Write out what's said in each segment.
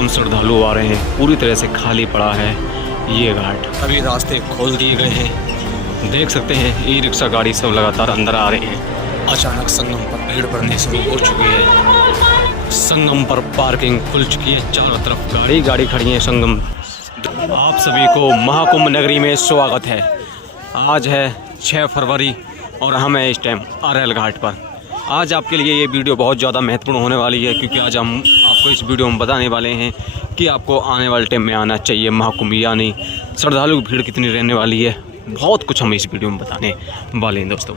कम श्रद्धालु आ रहे हैं। पूरी तरह से खाली पड़ा है ये घाट। अभी रास्ते खोल दिए गए हैं, देख सकते हैं ई रिक्शा गाड़ी सब लगातार अंदर आ रहे हैं। अचानक संगम पर भीड़ बढ़ने शुरू हो चुकी है। संगम पर पार्किंग खुल चुकी है, चारों तरफ गाड़ी खड़ी है। संगम आप सभी को महाकुंभ नगरी में स्वागत है। आज है 6 फरवरी और हम हैं इस टाइम अरैल घाट पर। आज आपके लिए ये वीडियो बहुत ज़्यादा महत्वपूर्ण होने वाली है, क्योंकि आज हम आपको इस वीडियो में बताने वाले हैं कि आपको आने वाले टाइम में आना चाहिए महाकुंभ, यानी श्रद्धालु की भीड़ कितनी रहने वाली है। बहुत कुछ हम इस वीडियो में बताने वाले हैं दोस्तों।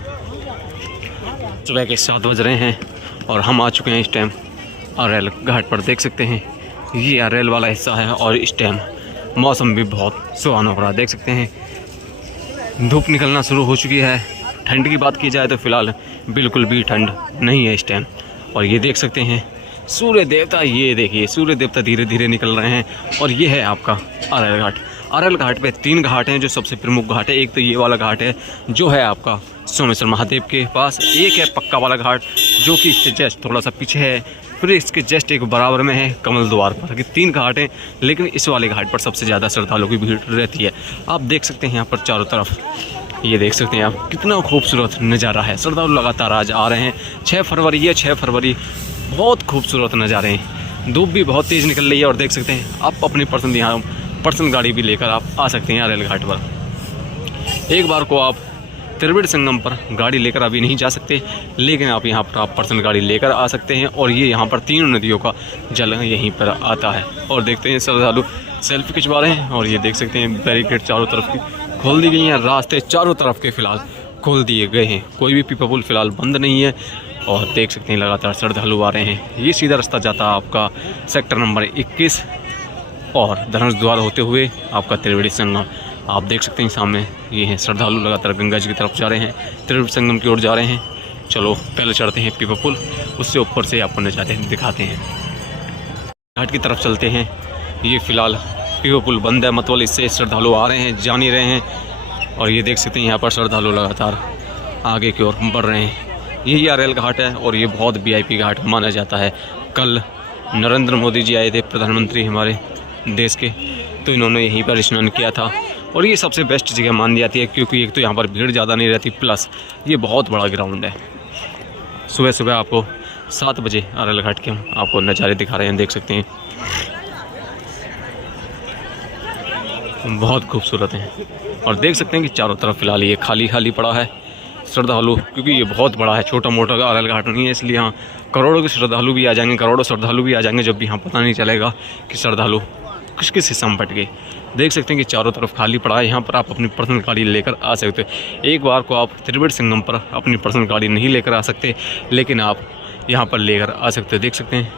सुबह के 7 बज रहे हैं और हम आ चुके हैं इस टाइम अरैल घाट पर। देख सकते हैं ये अरैल वाला हिस्सा है और इस टाइम मौसम भी बहुत सुहाना हो रहा है। देख सकते हैं धूप निकलना शुरू हो चुकी है। ठंड की बात की जाए तो फिलहाल बिल्कुल भी ठंड नहीं है इस टाइम। और ये देख सकते हैं सूर्य देवता, ये देखिए सूर्य देवता धीरे धीरे निकल रहे हैं। और ये है आपका अरैल घाट। अरैल घाट पे 3 घाट हैं जो सबसे प्रमुख घाट है। एक तो ये वाला घाट है जो है आपका सोमेश्वर महादेव के पास, एक है पक्का वाला घाट जो कि इससे जस्ट थोड़ा सा पीछे है, फिर इसके जस्ट एक बराबर में है कमल द्वार पर। कि 3 घाट हैं, लेकिन इस वाले घाट पर सबसे ज़्यादा श्रद्धालुओं की भीड़ रहती है। आप देख सकते हैं यहाँ पर चारों तरफ, ये देख सकते हैं आप कितना खूबसूरत नज़ारा है। श्रद्धालु लगातार आज आ रहे हैं। 6 फरवरी है, 6 फरवरी बहुत खूबसूरत नज़ारे हैं। धूप भी बहुत तेज़ निकल रही है और देख सकते हैं आप अपनी पर्सनल गाड़ी भी लेकर आप आ सकते हैं अरैल घाट पर। एक बार को आप त्रिवेणी संगम पर गाड़ी लेकर अभी नहीं जा सकते, लेकिन आप यहाँ पर आप पर्सनल गाड़ी लेकर आ सकते हैं। और ये यहाँ पर 3 नदियों का जल यहीं पर आता है। और देखते हैं श्रद्धालु सेल्फी खिंचवा रहे हैं। और ये देख सकते हैं बैरिकेड चारों तरफ की खोल दी गई हैं, रास्ते चारों तरफ के फिलहाल खोल दिए गए हैं, कोई भी पीपा पुल फिलहाल बंद नहीं है। और देख सकते हैं लगातार श्रद्धालु आ रहे हैं। ये सीधा रास्ता जाता है आपका सेक्टर नंबर 21 और धनुष द्वार होते हुए आपका त्रिवेणी संगम। आप देख सकते हैं सामने ये हैं श्रद्धालु लगातार गंगा जी की तरफ जा रहे हैं, त्रिवेणी संगम की ओर जा रहे हैं। चलो पहले चढ़ते हैं पीपा पुल, उससे ऊपर से आपको नज़ारे दिखाते हैं। घाट की तरफ चलते हैं। ये फिलहाल पीपा पुल बंद है, मतलब इससे श्रद्धालु आ रहे हैं, जा नहीं रहे हैं। और ये देख सकते हैं यहाँ पर श्रद्धालु लगातार आगे की ओर बढ़ रहे हैं। यही अरैल घाट है और ये बहुत VIP घाट माना जाता है। कल नरेंद्र मोदी जी आए थे, प्रधानमंत्री हमारे देश के, तो इन्होंने यहीं पर स्नान किया था। और ये सबसे बेस्ट जगह मानी जाती है, क्योंकि एक तो यहाँ पर भीड़ ज़्यादा नहीं रहती, प्लस ये बहुत बड़ा ग्राउंड है। सुबह सुबह आपको 7 बजे अरैल घाट के हम आपको नज़ारे दिखा रहे हैं, देख सकते हैं बहुत खूबसूरत हैं। और देख सकते हैं कि चारों तरफ फिलहाल ये खाली पड़ा है श्रद्धालु, क्योंकि ये बहुत बड़ा है, छोटा मोटा अरैल घाट नहीं है। इसलिए यहाँ करोड़ों के श्रद्धालु भी आ जाएंगे, करोड़ों श्रद्धालु भी आ जाएंगे, जब भी यहाँ पता नहीं चलेगा कि श्रद्धालु किस हिस्से में बट गए। देख सकते हैं कि चारों तरफ खाली पड़ा है। यहाँ पर आप अपनी पर्सनल गाड़ी लेकर आ सकते हो। एक बार को आप त्रिवेणी संगम पर अपनी पर्सनल गाड़ी नहीं लेकर आ सकते, लेकिन आप यहाँ पर लेकर आ सकते हो। देख सकते हैं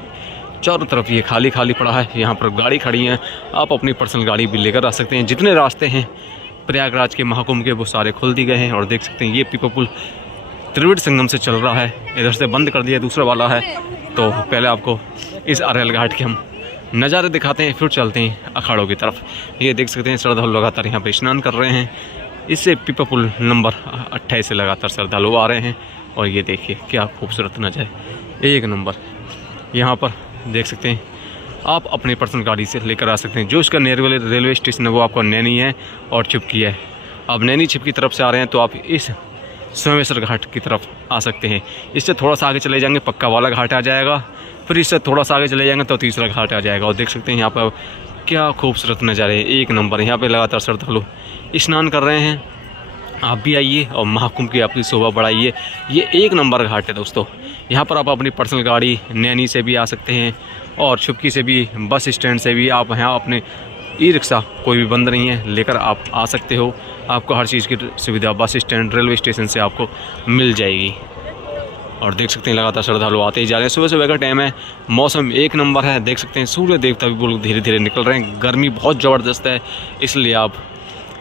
चारों तरफ ये खाली पड़ा है, यहाँ पर गाड़ी खड़ी है, आप अपनी पर्सनल गाड़ी भी लेकर आ सकते हैं। जितने रास्ते हैं प्रयागराज के महाकुंभ के वो सारे खोल दिए गए हैं। और देख सकते हैं ये पीपा पुल त्रिवेणी संगम से चल रहा है, इधर से बंद कर दिया, दूसरा वाला है। तो पहले आपको इस अरैल घाट के हम नज़ारे दिखाते हैं, फिर चलते हैं अखाड़ों की तरफ। ये देख सकते हैं श्रद्धालु लगातार यहाँ पर स्नान कर रहे हैं। इससे पीपा पुल नंबर 28 से लगातार श्रद्धालु आ रहे हैं। और ये देखिए क्या खूबसूरत नज़ारे, एक नंबर। यहाँ पर देख सकते हैं आप अपनी पर्सनल गाड़ी से लेकर आ सकते हैं। जो इसका रेलवे स्टेशन है वो आपका नैनी है और छिपकी है। अब नैनी छिपकी तरफ से आ रहे हैं तो आप इस सोमेश्वर घाट की तरफ आ सकते हैं। इससे थोड़ा सा आगे चले जाएंगे पक्का वाला घाट आ जाएगा, फिर इससे थोड़ा सा आगे चले जाएंगे तो तीसरा घाट आ जाएगा। और देख सकते हैं यहाँ पर क्या खूबसूरत नज़ारे, एक नंबर। यहाँ पर लगातार श्रद्धालु स्नान कर रहे हैं। आप भी आइए और महाकुंभ की आपकी शोभा बढ़ाइए। ये एक नंबर घाट है दोस्तों। यहाँ पर आप अपनी पर्सनल गाड़ी नैनी से भी आ सकते हैं और छुपकी से भी, बस स्टैंड से भी आप यहाँ अपने ई रिक्शा कोई भी बंद नहीं है लेकर आप आ सकते हो। आपको हर चीज़ की सुविधा बस स्टैंड, रेलवे स्टेशन से आपको मिल जाएगी। और देख सकते हैं लगातार श्रद्धालु आते ही जा रहे हैं। सुबह सुबह का टाइम है, मौसम एक नंबर है। देख सकते हैं सूर्य देवता भी बिल्कुल धीरे धीरे निकल रहे हैं। गर्मी बहुत ज़बरदस्त है, इसलिए आप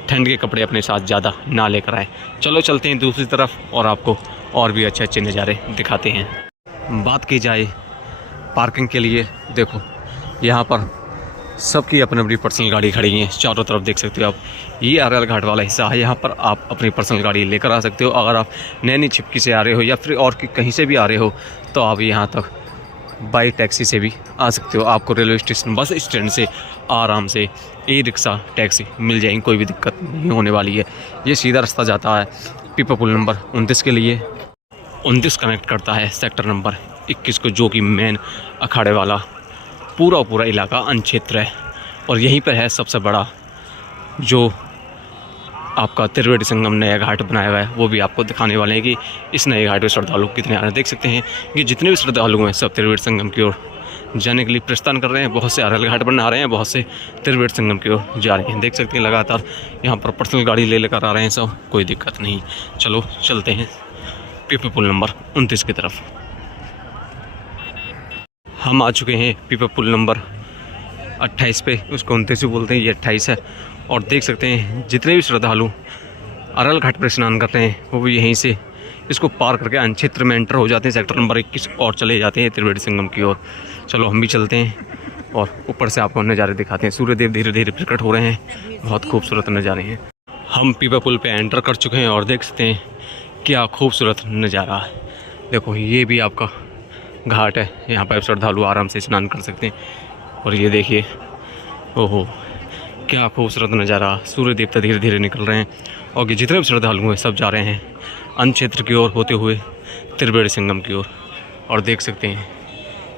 ठंड के कपड़े अपने साथ ज़्यादा ना लेकर आए। चलो चलते हैं दूसरी तरफ और आपको और भी अच्छे अच्छे नज़ारे दिखाते हैं। बात की जाए पार्किंग के लिए, देखो यहाँ पर सबकी अपनी अपनी पर्सनल गाड़ी खड़ी है। चारों तरफ देख सकते हो आप, ये अरैल घाट वाला हिस्सा है। यहाँ पर आप अपनी पर्सनल गाड़ी लेकर आ सकते हो। अगर आप नैनी छिपकी से आ रहे हो या फिर और कहीं से भी आ रहे हो तो आप यहाँ तक बाई टैक्सी से भी आ सकते हो। आपको रेलवे स्टेशन बस स्टैंड से आराम से ई रिक्शा टैक्सी मिल जाएंगी, कोई भी दिक्कत नहीं होने वाली है। ये सीधा रास्ता जाता है पीपा पुल नंबर 29 के लिए। 29 कनेक्ट करता है सेक्टर नंबर 21 को, जो कि मेन अखाड़े वाला पूरा इलाका अनक्षेत्र है। और यहीं पर है सबसे बड़ा जो आपका त्रिवेणी संगम नया घाट बनाया हुआ है, वो भी आपको दिखाने वाले हैं कि इस नए घाट में श्रद्धालु कितने आ रहे हैं। देख सकते हैं कि जितने भी श्रद्धालु हैं सब त्रिवेणी संगम की ओर जाने के लिए प्रस्थान कर रहे हैं। बहुत से अरल घाट बना रहे हैं, बहुत से त्रिवेणी संगम की ओर जा रहे हैं। देख सकते हैं लगातार यहाँ पर पर्सनल गाड़ी ले लेकर आ रहे हैं सब, कोई दिक्कत नहीं। चलो चलते हैं पीपा पुल नंबर 29 की तरफ। हम आ चुके हैं पीपा पुल नंबर 28 पे, उसको 29 भी बोलते हैं, ये 28 है। और देख सकते हैं जितने भी श्रद्धालु अरल घाट पर स्नान करते हैं वो भी यहीं से इसको पार करके अनक्षेत्र में एंटर हो जाते हैं, सेक्टर नंबर 21 और चले जाते हैं त्रिवेणी संगम की ओर। चलो हम भी चलते हैं और ऊपर से आपको नज़ारे दिखाते हैं। सूर्यदेव धीरे धीरे प्रकट हो रहे हैं, बहुत खूबसूरत नज़ारे हैं। हम पीपा पुल पे एंटर कर चुके हैं और देख सकते हैं क्या खूबसूरत नज़ारा है। देखो ये भी आपका घाट है, यहाँ पर श्रद्धालु आराम से स्नान कर सकते हैं। और ये देखिए, ओहो क्या खूबसूरत नज़ारा, सूर्य देवता धीरे धीरे निकल रहे हैं और जितने भी श्रद्धालु हैं सब जा रहे हैं अनक्षेत्र की ओर होते हुए त्रिवेणी संगम की ओर। और देख सकते हैं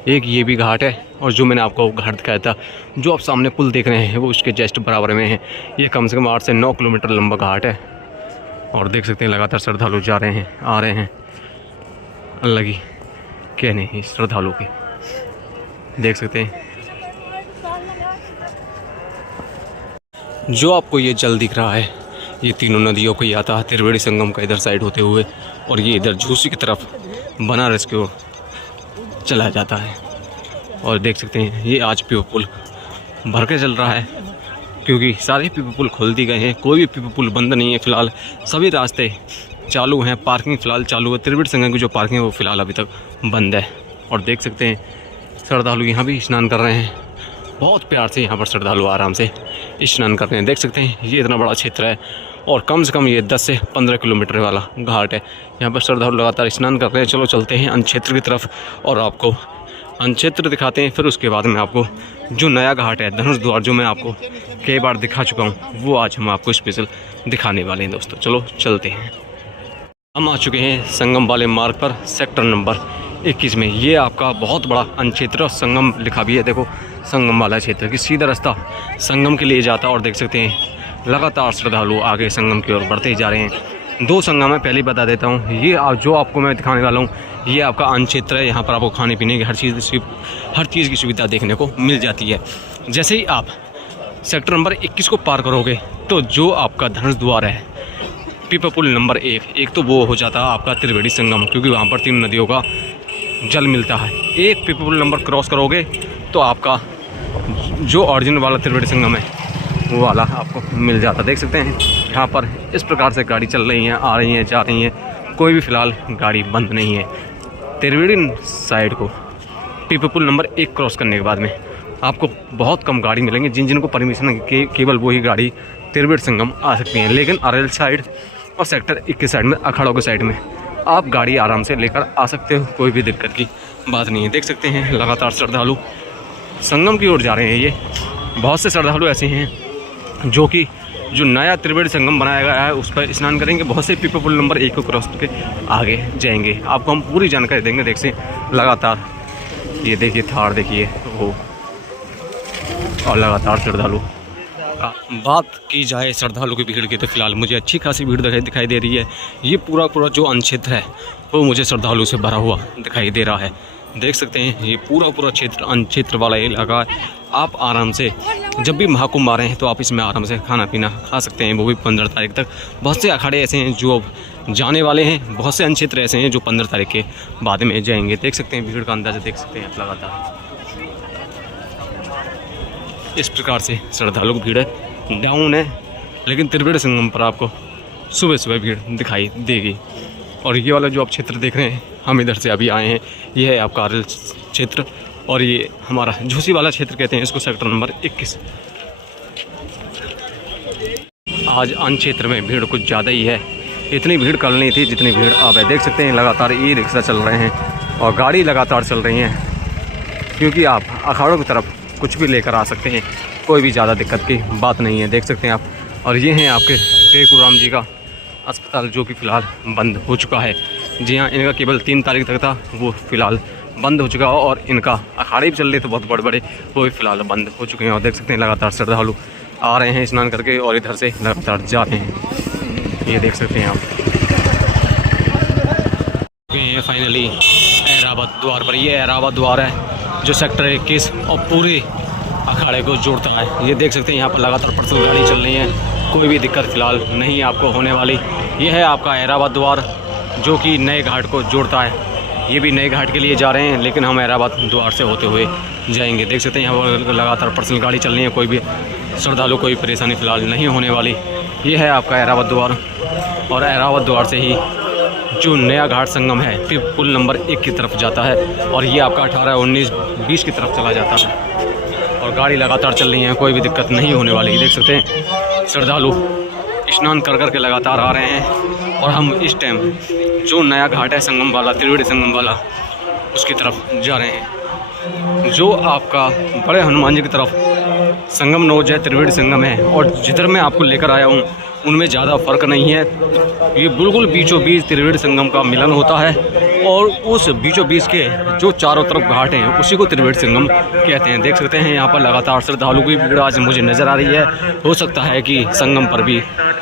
एक ये भी घाट है, और जो मैंने आपको घाट दिखाया था जो आप सामने पुल देख रहे हैं वो उसके जस्ट बराबर में है। ये कम से कम 8 से 9 किलोमीटर लंबा घाट है। और देख सकते हैं लगातार श्रद्धालु जा रहे हैं, आ रहे हैं, अलग ही कहने हैं श्रद्धालु के। देख सकते हैं जो आपको ये जल दिख रहा है, ये तीनों नदियों को आता है त्रिवेणी संगम का इधर साइड होते हुए, और ये इधर झूसी की तरफ बनारस की ओर चला जाता है। और देख सकते हैं ये आज पीपा पुल भर के चल रहा है, क्योंकि सारे पीपा पुल खोल दिए गए हैं, कोई भी पीपा पुल बंद नहीं है फ़िलहाल, सभी रास्ते चालू हैं। पार्किंग फ़िलहाल चालू है, त्रिवेणी संगम की जो पार्किंग है वो फ़िलहाल अभी तक बंद है। और देख सकते हैं श्रद्धालु यहाँ भी स्नान कर रहे हैं, बहुत प्यार से यहाँ पर श्रद्धालु आराम से स्नान कर रहे हैं। देख सकते हैं ये इतना बड़ा क्षेत्र है और कम से कम ये 10 से 15 किलोमीटर वाला घाट है। यहाँ पर श्रद्धालु लगातार स्नान कर रहे हैं। चलो चलते हैं अनक्षेत्र की तरफ और आपको अनक्षेत्र दिखाते हैं, फिर उसके बाद में आपको जो नया घाट है धनुष द्वार, जो मैं आपको कई बार दिखा चुका हूँ, वो आज हम आपको स्पेशल दिखाने वाले हैं दोस्तों। चलो चलते हैं। हम आ चुके हैं संगम वाले मार्ग पर सेक्टर नंबर 21 में। ये आपका बहुत बड़ा अनक्षेत्र और संगम लिखा भी है, देखो संगम वाला क्षेत्र की सीधा रास्ता संगम के लिए जाता है। और देख सकते हैं लगातार श्रद्धालु आगे संगम की ओर बढ़ते ही जा रहे हैं। 2 संगम है, पहले बता देता हूँ, ये जो आपको मैं दिखाने वाला हूँ ये आपका अनक्षेत्र है। यहाँ पर आपको खाने पीने की हर चीज़ की सुविधा देखने को मिल जाती है। जैसे ही आप सेक्टर नंबर 21 को पार करोगे तो जो आपका धनुष द्वार है पीपा पुल नंबर 1 तो वो हो जाता है आपका त्रिवेणी संगम, क्योंकि वहाँ पर 3 नदियों का जल मिलता है। एक पीपा पुल नंबर क्रॉस करोगे तो आपका जो ओरिजिनल वाला त्रिवेणी संगम है वो वाला आपको मिल जाता। देख सकते हैं यहाँ पर इस प्रकार से गाड़ी चल रही हैं, आ रही हैं, जा रही हैं, कोई भी फ़िलहाल गाड़ी बंद नहीं है। त्रिवेणी साइड को पीपा पुल नंबर 1 क्रॉस करने के बाद में आपको बहुत कम गाड़ी मिलेंगी, जिनको परमिशन है केवल वही गाड़ी त्रिवेणी संगम आ सकती हैं। लेकिन अरेल साइड और सेक्टर 21 साइड में, अखाड़ों के साइड में आप गाड़ी आराम से लेकर आ सकते हो, कोई भी दिक्कत की बात नहीं है। देख सकते हैं लगातार श्रद्धालु संगम की ओर जा रहे हैं। ये बहुत से श्रद्धालु ऐसे हैं जो नया त्रिवेणी संगम बनाया गया है उस पर स्नान करेंगे, बहुत से पीपा पुल नंबर 1 को क्रॉस करके आगे जाएंगे। आपको हम पूरी जानकारी देंगे। देख से लगातार ये देखिए थार देखिए वो, और लगातार श्रद्धालु। बात की जाए श्रद्धालु की भीड़ की तो फिलहाल मुझे अच्छी खासी भीड़ दिखाई दे रही है। ये पूरा जो अनक्षेत्र है वो मुझे श्रद्धालु से भरा हुआ दिखाई दे रहा है। देख सकते हैं ये पूरा क्षेत्र अनक्षेत्र वाला इलाका है। आप आराम से जब भी महाकुंभ आ रहे हैं तो आप इसमें आराम से खाना पीना खा सकते हैं, वो भी 15 तारीख तक। बहुत से अखाड़े ऐसे हैं जो अब जाने वाले हैं, बहुत से अनक्षेत्र ऐसे हैं जो 15 तारीख के बाद में जाएंगे। देख सकते हैं भीड़ का अंदाज़ा देख सकते हैं आप लगातार। इस प्रकार से श्रद्धालु की भीड़ है, डाउन है, लेकिन त्रिवेणी संगम पर आपको सुबह भीड़ दिखाई देगी। और ये वाला जो आप क्षेत्र देख रहे हैं, हम इधर से अभी आए हैं, ये है आपका अरल क्षेत्र, और ये हमारा झूसी वाला क्षेत्र कहते हैं इसको, सेक्टर नंबर 21। आज अन क्षेत्र में भीड़ कुछ ज़्यादा ही है, इतनी भीड़ कल नहीं थी जितनी भीड़ अब है। देख सकते हैं लगातार ई रिक्शा चल रहे हैं और गाड़ी लगातार चल रही हैं। क्योंकि आप अखाड़ों की तरफ कुछ भी लेकर आ सकते हैं, कोई भी ज़्यादा दिक्कत की बात नहीं है। देख सकते हैं आप। और ये हैं आपके टेकू राम जी का अस्पताल, जो कि फ़िलहाल बंद हो चुका है। जी हाँ, इनका केवल 3 तारीख तक था, वो फ़िलहाल बंद हो चुका है। और इनका अखाड़े भी चल रहे थे बहुत बड़े बड़े, वो भी फ़िलहाल बंद हो चुके हैं। और देख सकते हैं लगातार श्रद्धालु आ रहे हैं स्नान करके और इधर से लगातार जा रहे हैं। ये देख सकते हैं आप। फाइनली एरावत द्वार पर, ये एरावत द्वार है जो सेक्टर 21 और पूरे अखाड़े को जोड़ता है। ये देख सकते हैं यहाँ पर लगातार पर्सनल गाड़ी चल रही है, कोई भी दिक्कत फ़िलहाल नहीं आपको होने वाली। ये है आपका एरावत द्वार जो कि नए घाट को जोड़ता है। ये भी नए घाट के लिए जा रहे हैं, लेकिन हम एरावत द्वार से होते हुए जाएंगे। देख सकते हैं यहाँ पर लगातार पर्सनल गाड़ी चल रही है, कोई भी श्रद्धालु कोई परेशानी फ़िलहाल नहीं होने वाली। ये है आपका एरावत द्वार, और एरावत द्वार से ही जो नया घाट संगम है फिर पुल नंबर 1 की तरफ जाता है, और ये आपका 18, 19, 20 की तरफ चला जाता है। और गाड़ी लगातार चल रही है, कोई भी दिक्कत नहीं होने वाली। देख सकते हैं श्रद्धालु स्नान कर के लगातार आ रहे हैं, और हम इस टाइम जो नया घाट है संगम वाला, त्रिवेणी संगम वाला, उसकी तरफ जा रहे हैं। जो आपका बड़े हनुमान जी की तरफ संगम नोज है, त्रिवेणी संगम है, और जिधर मैं आपको लेकर आया हूँ उनमें ज़्यादा फ़र्क नहीं है। ये बिल्कुल बीचों बीच त्रिवेणी संगम का मिलन होता है, और उस बीचों बीच के जो चारों तरफ घाट हैं उसी को त्रिवेणी संगम कहते हैं। देख सकते हैं यहाँ पर लगातार श्रद्धालु की भीड़ आज मुझे नज़र आ रही है। हो सकता है कि संगम पर भी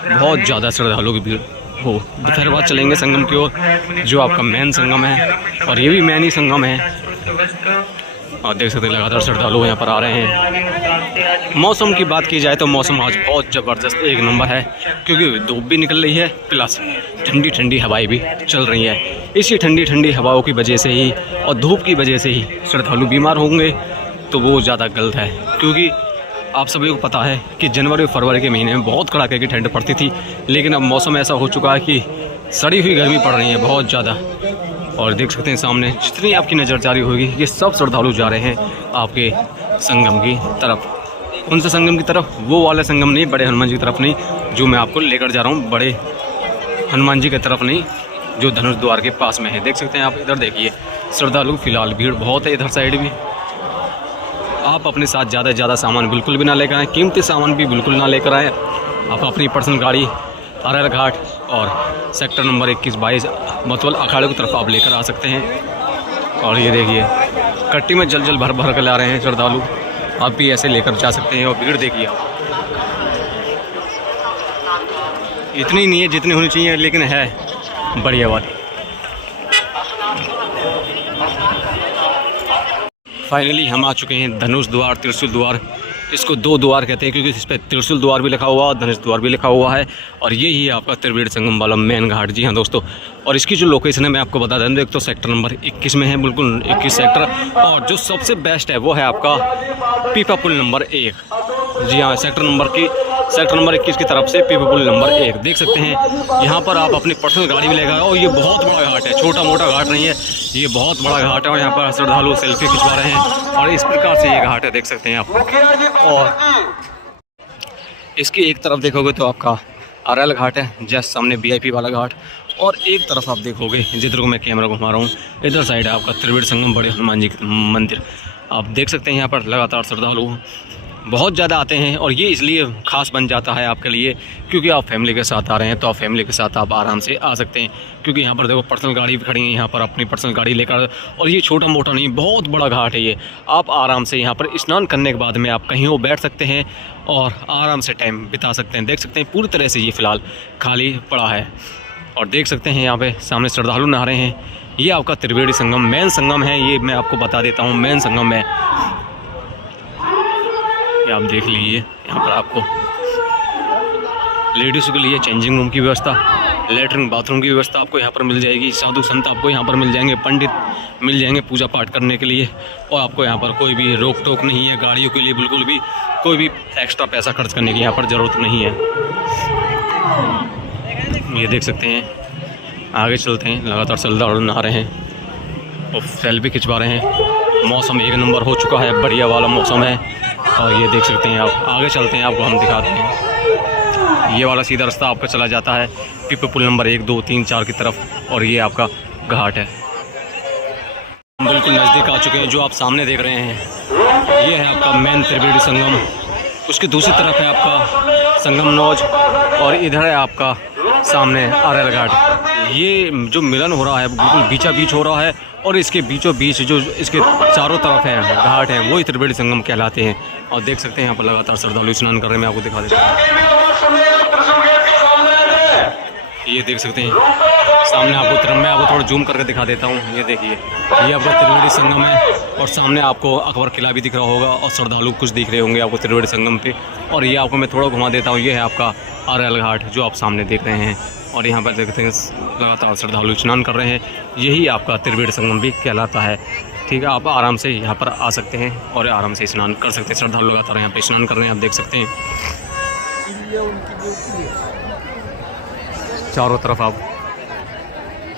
बहुत ज़्यादा श्रद्धालु की भीड़ हो। दोपहर बाद चलेंगे संगम की ओर, जो आपका मेन संगम है, और ये भी मेन ही संगम है। और देख सकते हैं लगातार श्रद्धालु यहाँ पर आ रहे हैं। मौसम की बात की जाए तो मौसम आज बहुत ज़बरदस्त एक नंबर है, क्योंकि धूप भी निकल रही है, प्लस ठंडी ठंडी हवाएं भी चल रही हैं। इसी ठंडी ठंडी हवाओं की वजह से ही और धूप की वजह से ही श्रद्धालु बीमार होंगे तो वो ज़्यादा गलत है। क्योंकि आप सभी को पता है कि जनवरी और फरवरी के महीने में बहुत कड़ाके की ठंड पड़ती थी, लेकिन अब मौसम ऐसा हो चुका है कि सड़ी हुई गर्मी पड़ रही है बहुत ज़्यादा। और देख सकते हैं सामने जितनी आपकी नज़र जारी होगी, ये सब श्रद्धालु जा रहे हैं आपके संगम की तरफ। कौन सा संगम की तरफ? वो वाला संगम नहीं, बड़े हनुमान जी की तरफ नहीं, जो मैं आपको लेकर जा रहा हूँ बड़े हनुमान जी की तरफ नहीं, जो धनुष द्वार के पास में है। देख सकते हैं आप, इधर देखिए श्रद्धालु फ़िलहाल भीड़ बहुत है इधर साइड भी। आप अपने साथ ज़्यादा से ज़्यादा सामान बिल्कुल भी ना लेकर आएँ, कीमती सामान भी बिल्कुल ना लेकर आएँ। आप अपनी पर्सनल गाड़ी अरैल घाट और सेक्टर नंबर 21, 22 मतवल अखाड़े की तरफ आप लेकर आ सकते हैं। और ये देखिए कट्टी में जल भर भर कर ला रहे हैं श्रद्धालु, आप भी ऐसे लेकर जा सकते हैं। और भीड़ देखिए आप, इतनी नहीं है जितनी होनी चाहिए, लेकिन है बढ़िया बात। फाइनली हम आ चुके हैं धनुष द्वार, त्रिशूल द्वार। इसको 2 द्वार कहते हैं, क्योंकि इस पर त्रिशूल द्वार भी लिखा हुआ है और धनुष द्वार भी लिखा हुआ है। और ये ही आपका त्रिवेणी संगम वाला मेन घाट। जी हाँ दोस्तों, और इसकी जो लोकेशन है मैं आपको बता दें, एक तो सेक्टर नंबर 21 में है, बिल्कुल 21 सेक्टर। और जो सबसे बेस्ट है वो है आपका पीपा पुल नंबर 1। जी हाँ, सेक्टर नंबर 21 की तरफ से पीपा पुल नंबर 1। देख सकते हैं यहाँ पर आप अपनी पर्सनल गाड़ी भी लेकर आओ। ये बहुत बड़ा घाट है, छोटा मोटा घाट नहीं है, ये बहुत बड़ा घाट है। और यहाँ पर श्रद्धालु सेल्फी खिंचवा रहे हैं, और इस प्रकार से ये घाट है, देख सकते हैं आप। और इसकी एक तरफ देखोगे तो आपका अरैल घाट है, जस्ट सामने VIP वाला घाट। और एक तरफ आप देखोगे, जिधर को मैं कैमरा घुमा रहा हूँ, इधर साइड है आपका त्रिवेणी संगम बड़े हनुमान जी मंदिर। आप देख सकते हैं यहाँ पर लगातार श्रद्धालु बहुत ज़्यादा आते हैं। और ये इसलिए ख़ास बन जाता है आपके लिए, क्योंकि आप फैमिली के साथ आ रहे हैं, तो आप फैमिली के साथ आप आराम से आ सकते हैं। क्योंकि यहाँ पर देखो पर्सनल गाड़ी भी खड़ी है, यहाँ पर अपनी पर्सनल गाड़ी लेकर। और ये छोटा मोटा नहीं, बहुत बड़ा घाट है ये। आप आराम से यहाँ पर स्नान करने के बाद में आप कहीं और बैठ सकते हैं और आराम से टाइम बिता सकते हैं। देख सकते हैं पूरी तरह से ये फ़िलहाल खाली पड़ा है। और देख सकते हैं यहाँ पे सामने श्रद्धालु नहा रहे हैं। ये आपका त्रिवेणी संगम मेन संगम है, ये मैं आपको बता देता हूँ मेन संगम है। ये आप देख लीजिए, यहाँ पर आपको लेडीज़ के लिए चेंजिंग रूम की व्यवस्था, लेटरिन बाथरूम की व्यवस्था आपको यहाँ पर मिल जाएगी। साधु संत आपको यहाँ पर मिल जाएंगे, पंडित मिल जाएंगे पूजा पाठ करने के लिए। और आपको यहाँ पर कोई भी रोक टोक नहीं है गाड़ियों के लिए, बिल्कुल भी कोई भी एक्स्ट्रा पैसा खर्च करने की यहाँ पर ज़रूरत नहीं है। ये देख सकते हैं, आगे चलते हैं, लगातार श्रद्धालु नहा रहे हैं और सेल्फी खिंचवा रहे हैं। मौसम एक नंबर हो चुका है, बढ़िया वाला मौसम है। और ये देख सकते हैं आप, आगे चलते हैं, आपको हम दिखाते हैं। ये वाला सीधा रास्ता आपका चला जाता है पीपा पुल नंबर 1, 2, 3, 4 की तरफ, और ये आपका घाट है। हम बिल्कुल नज़दीक आ चुके हैं। जो आप सामने देख रहे हैं ये है आपका मेन त्रिवेणी संगम। उसकी दूसरी तरफ है आपका संगम नौज और इधर है आपका सामने आरएल घाट। ये जो मिलन हो रहा है बिल्कुल बीचा बीच हो रहा है और इसके बीचों बीच जो इसके चारों तरफ हैं घाट हैं वही त्रिवेणी संगम कहलाते हैं। और देख सकते हैं यहाँ पर लगातार श्रद्धालु स्नान कर रहे हैं। मैं आपको दिखा देता हूँ, ये देख सकते हैं सामने आपको तरफ मैं आपको थोड़ा जूम करके दिखा देता हूँ। ये देखिए ये आपका त्रिवेणी संगम है और सामने आपको अकबर किला भी दिख रहा होगा और श्रद्धालु कुछ दिख रहे होंगे आपको त्रिवेणी संगम पे। और ये आपको मैं थोड़ा घुमा देता हूँ। ये है आपका आरएल घाट जो आप सामने देख रहे हैं और यहाँ पर देखते हैं लगातार श्रद्धालु स्नान कर रहे हैं। यही आपका त्रिवेणी संगम भी कहलाता है। ठीक है, आप आराम से यहाँ पर आ सकते हैं और आराम से स्नान कर सकते हैं। श्रद्धालु लगातार यहाँ पर स्नान कर रहे हैं, आप देख सकते हैं। चारों तरफ आप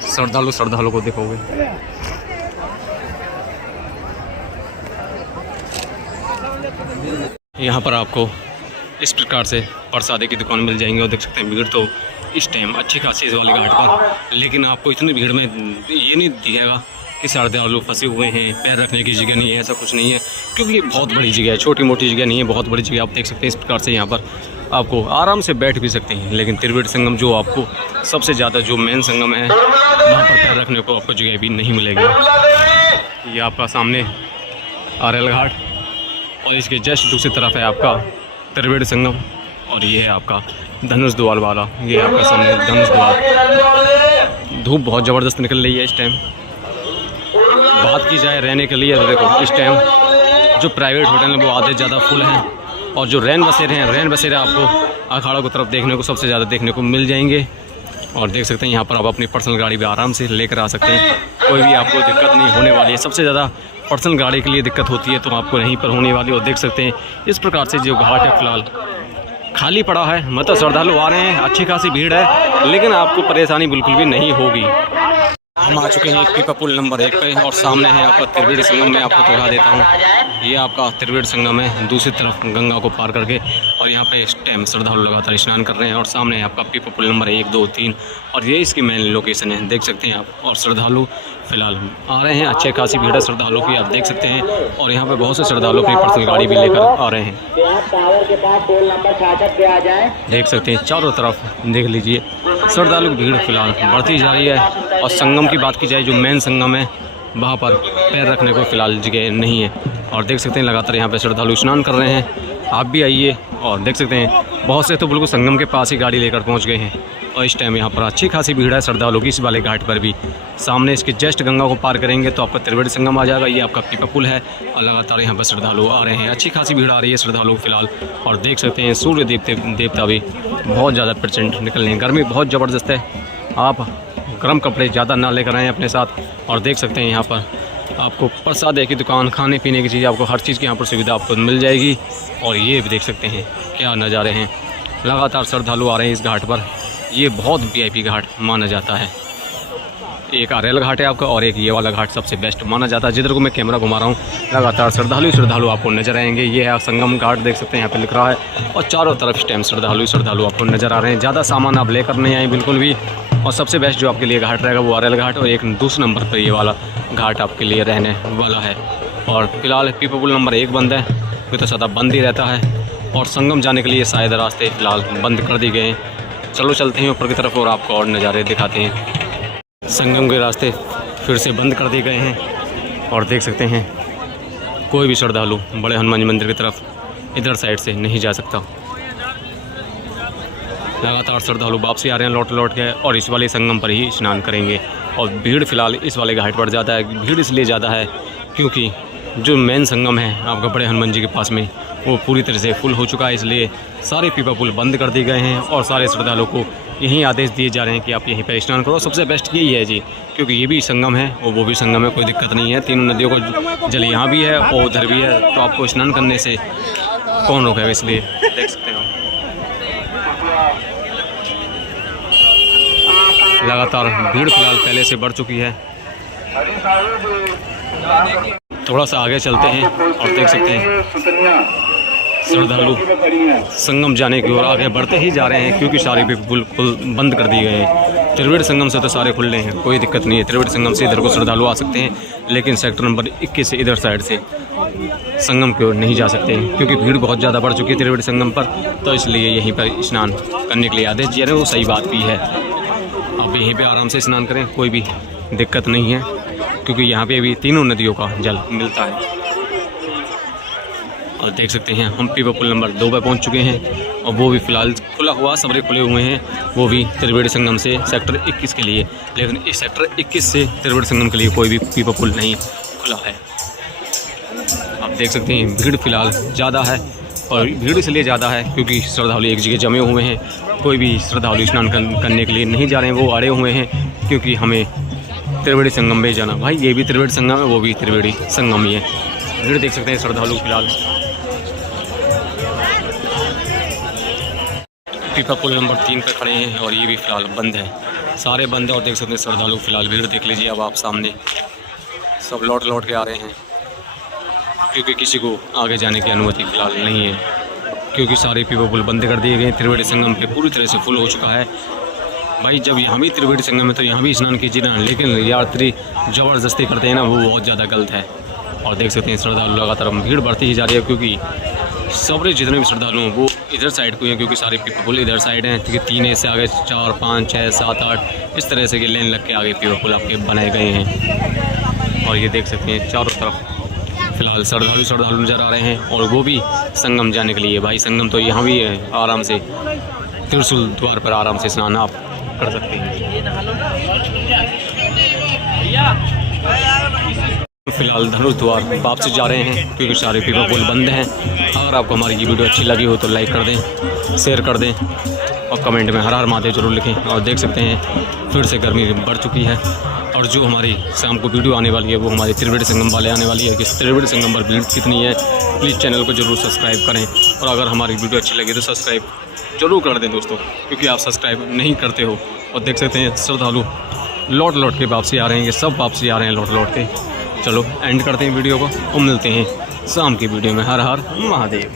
श्रद्धालु को देखोगे। यहाँ पर आपको इस प्रकार से प्रसादे की दुकान मिल जाएंगे और देख सकते हैं भीड़ तो इस टाइम अच्छी खासी इस वाले घाट पर। लेकिन आपको इतनी भीड़ में ये नहीं दिखेगा कि श्रद्धालु फंसे हुए हैं, पैर रखने की जगह नहीं है, ऐसा कुछ नहीं है। क्योंकि ये बहुत बड़ी जगह है, छोटी मोटी जगह नहीं है, बहुत बड़ी जगह। आप देख सकते हैं इस प्रकार से यहाँ पर आपको आराम से बैठ भी सकते हैं। लेकिन त्रिवेणी संगम जो आपको सबसे ज़्यादा जो मेन संगम है वहाँ पर पैर रखने को आपको जगह भी नहीं मिलेगी। ये आपका सामने आरएल घाट और इसके जस्ट दूसरी तरफ है आपका त्रिवेणी संगम और ये है आपका धनुष द्वार वाला। ये आपका सामने धनुष द्वार। धूप बहुत ज़बरदस्त निकल रही है इस टाइम। बात की जाए रहने के लिए तो देखो इस टाइम जो प्राइवेट होटल हैं वो आधे ज़्यादा फुल हैं और जो रैन बसेरे आपको अखाड़ा की तरफ देखने को सबसे ज़्यादा देखने को मिल जाएंगे। और देख सकते हैं यहाँ पर आप अपनी पर्सनल गाड़ी भी आराम से लेकर आ सकते हैं, कोई भी आपको दिक्कत नहीं होने वाली है। सबसे ज़्यादा पर्सनल गाड़ी के लिए दिक्कत होती है तो आपको यहीं पर होने वाली। और देख सकते हैं इस प्रकार से जो घाट है फिलहाल खाली पड़ा है। मतलब श्रद्धालु आ रहे हैं, अच्छी खासी भीड़ है, लेकिन आपको परेशानी बिल्कुल भी नहीं होगी। हम आ चुके हैं पीपा पुल नंबर 1 पे और सामने है आपका त्रिवेणी संगम। मैं आपको दिखा देता हूँ, ये आपका त्रिवेणी संगम है दूसरी तरफ गंगा को पार करके। और यहाँ पे इस टाइम श्रद्धालु लगातार स्नान कर रहे हैं और सामने है आपका पीपा पुल नंबर 1, 2, 3 और ये इसकी मेन लोकेशन है, देख सकते हैं आप। और श्रद्धालु फिलहाल आ रहे हैं, अच्छे खासी भीड़ है श्रद्धालु की, आप देख सकते हैं। और यहाँ पे बहुत से श्रद्धालु अपनी पर्सनल गाड़ी भी लेकर आ रहे हैं, देख सकते हैं। चारों तरफ देख लीजिए श्रद्धालु की भीड़ फिलहाल बढ़ती जा रही है। और संगम की बात की जाए जो मेन संगम है वहाँ पर पैर रखने को फिलहाल जगह नहीं है। और देख सकते हैं लगातार यहाँ पे श्रद्धालु स्नान कर रहे हैं। आप भी आइए और देख सकते हैं बहुत से तो बिल्कुल संगम के पास ही गाड़ी लेकर पहुँच गए हैं। और इस टाइम यहाँ पर अच्छी खासी भीड़ है श्रद्धालु की इस वाले घाट पर भी। सामने इसके जस्ट गंगा को पार करेंगे तो आपका त्रिवेणी संगम आ जाएगा। ये आपका पीपा पुल है और लगातार यहाँ पर श्रद्धालु आ रहे हैं, अच्छी खासी भीड़ आ रही है श्रद्धालु फिलहाल। और देख सकते हैं सूर्य देवता भी बहुत ज़्यादा प्रचंड निकल रहे हैं। गर्मी बहुत ज़बरदस्त है, आप गर्म कपड़े ज़्यादा ना लेकर आएँ अपने साथ। और देख सकते हैं यहाँ पर आपको प्रसाद की दुकान, खाने पीने की चीज़, आपको हर चीज़ की यहाँ पर सुविधा आपको मिल जाएगी। और ये भी देख सकते हैं क्या नज़ारे हैं, लगातार श्रद्धालु आ रहे हैं इस घाट पर। ये बहुत वीआईपी घाट माना जाता है। एक आरएल घाट है आपका और एक ये वाला घाट सबसे बेस्ट माना जाता है। जिधर को मैं कैमरा घुमा रहा हूँ लगातार श्रद्धालु आपको नजर आएंगे। ये है संगम घाट, देख सकते हैं यहाँ पे लिख रहा है। और चारों तरफ इस टाइम श्रद्धालु आपको नजर आ रहे हैं। ज़्यादा सामान आप लेकर नहीं आए बिल्कुल भी। और सबसे बेस्ट जो आपके लिए घाट रहेगा वो आरएल घाट और एक दूसरे नंबर पर ये वाला घाट आपके लिए रहने वाला है। और फिलहाल पीपा पुल नंबर 1 बंद है, कोई तो सदा बंद ही रहता है। और संगम जाने के लिए शायद रास्ते फिलहाल बंद कर दिए गए हैं। चलो चलते हैं ऊपर की तरफ और आपको और नज़ारे दिखाते हैं। संगम के रास्ते फिर से बंद कर दिए गए हैं और देख सकते हैं कोई भी श्रद्धालु बड़े हनुमान जी मंदिर की तरफ इधर साइड से नहीं जा सकता। लगातार श्रद्धालु वापसी आ रहे हैं लौट के और इस वाले संगम पर ही स्नान करेंगे। और भीड़ फिलहाल इस वाले घाट पर ज़्यादा है। भीड़ इसलिए ज़्यादा है क्योंकि जो मेन संगम है आपका बड़े हनुमान जी के पास में वो पूरी तरह से फुल हो चुका है, इसलिए सारे पीपा पुल बंद कर दिए गए हैं। और सारे श्रद्धालुओं को यही आदेश दिए जा रहे हैं कि आप यहीं पर स्नान करो। सबसे बेस्ट यही है जी, क्योंकि ये भी संगम है और वो भी संगम है, कोई दिक्कत नहीं है। तीनों नदियों का जल यहाँ भी है और उधर भी है, तो आपको स्नान करने से कौन रोकेगा। इसलिए देख सकते हैं लगातार भीड़ फिलहाल पहले से बढ़ चुकी है। थोड़ा सा आगे चलते हैं और देख सकते हैं श्रद्धालु संगम जाने की ओर आगे बढ़ते ही जा रहे हैं क्योंकि सारे भी बिल्कुल बंद कर दिए गए हैं। त्रिवेणी संगम से तो सारे खुले हैं, कोई दिक्कत नहीं है। त्रिवेणी संगम से इधर को श्रद्धालु आ सकते हैं, लेकिन सेक्टर नंबर 21 से इधर साइड से संगम की ओर नहीं जा सकते हैं, क्योंकि भीड़ बहुत ज़्यादा बढ़ चुकी है त्रिवेणी संगम पर। तो इसलिए यहीं पर स्नान करने के लिए आदेश दिए हैं, वो सही बात भी है। अब यहीं पे आराम से स्नान करें, कोई भी दिक्कत नहीं है, क्योंकि यहाँ पे भी तीनों नदियों का जल मिलता है। और देख सकते हैं हम पीपा पुल नंबर 2 पर पहुँच चुके हैं, और वो भी फ़िलहाल खुला हुआ, सबरे खुले हुए हैं, वो भी त्रिवेणी संगम से सेक्टर 21 के लिए। लेकिन इस सेक्टर 21 से त्रिवेणी संगम के लिए कोई भी पीपा पुल नहीं खुला है। आप देख सकते हैं भीड़ फ़िलहाल ज़्यादा है, और भीड़ इसलिए ज़्यादा है क्योंकि श्रद्धालु एक जगह जमे हुए हैं। कोई भी श्रद्धालु स्नान करने के लिए नहीं जा रहे हैं, वो अड़े हुए हैं, क्योंकि हमें त्रिवेणी संगम में जाना। भाई ये भी त्रिवेणी संगम है, वो भी त्रिवेणी संगम ही है। भीड़ देख सकते हैं श्रद्धालु फिलहाल। पीपा पुल नंबर 3 पर खड़े हैं, और ये भी फ़िलहाल बंद है, सारे बंद है। और देख सकते हैं श्रद्धालु फिलहाल, भीड़ देख लीजिए अब आप सामने, सब लौट के आ रहे हैं, क्योंकि किसी को आगे जाने की अनुमति फ़िलहाल नहीं है, क्योंकि सारे पीपा पुल बंद कर दिए गए। त्रिवेणी संगम पे पूरी तरह से फुल हो चुका है। भाई जब यहाँ भी त्रिवेणी संगम है तो यहाँ भी स्नान कीजिए ना, लेकिन यात्री ज़बरदस्ती करते हैं ना, वो बहुत ज़्यादा गलत है। और देख सकते हैं श्रद्धालु लगातार भीड़ बढ़ती ही जा रही है, क्योंकि सबरे जितने भी श्रद्धालु हैं वो इधर साइड को हैं, क्योंकि सारे पीपा पुल इधर साइड हैं। क्योंकि 3 से आगे 4, 5, 6, 7, 8 इस तरह से कि लेन लग के आगे पीपा पुल आपके बनाए गए हैं। और ये देख सकते हैं चारों तरफ फ़िलहाल श्रद्धालु नज़र आ रहे हैं, और वो भी संगम जाने के लिए। भाई संगम तो यहाँ भी है, आराम से त्रिशूल द्वार पर आराम से स्नान आप कर सकते हैं। फिलहाल धनुष द्वार वापस जा रहे हैं, क्योंकि सारे पीपा पुल बंद हैं। अगर आपको हमारी ये वीडियो अच्छी लगी हो तो लाइक कर दें, शेयर कर दें, और कमेंट में हर हर महादेव जरूर लिखें। और देख सकते हैं फिर से गर्मी बढ़ चुकी है, और जो हमारी शाम को वीडियो आने वाली है वो हमारी त्रिवेणी संगम वाले आने वाली है कि त्रिवेणी संगम पर भीड़ कितनी है। प्लीज़ चैनल को जरूर सब्सक्राइब करें, और अगर हमारी वीडियो अच्छी लगी तो सब्सक्राइब जरूर कर दें दोस्तों, क्योंकि आप सब्सक्राइब नहीं करते हो। और देख सकते हैं श्रद्धालु लौट के वापसी आ रहे हैं, ये सब वापसी आ रहे हैं लौट के। चलो एंड करते हैं वीडियो को, और मिलते हैं शाम की वीडियो में। हर हर महादेव।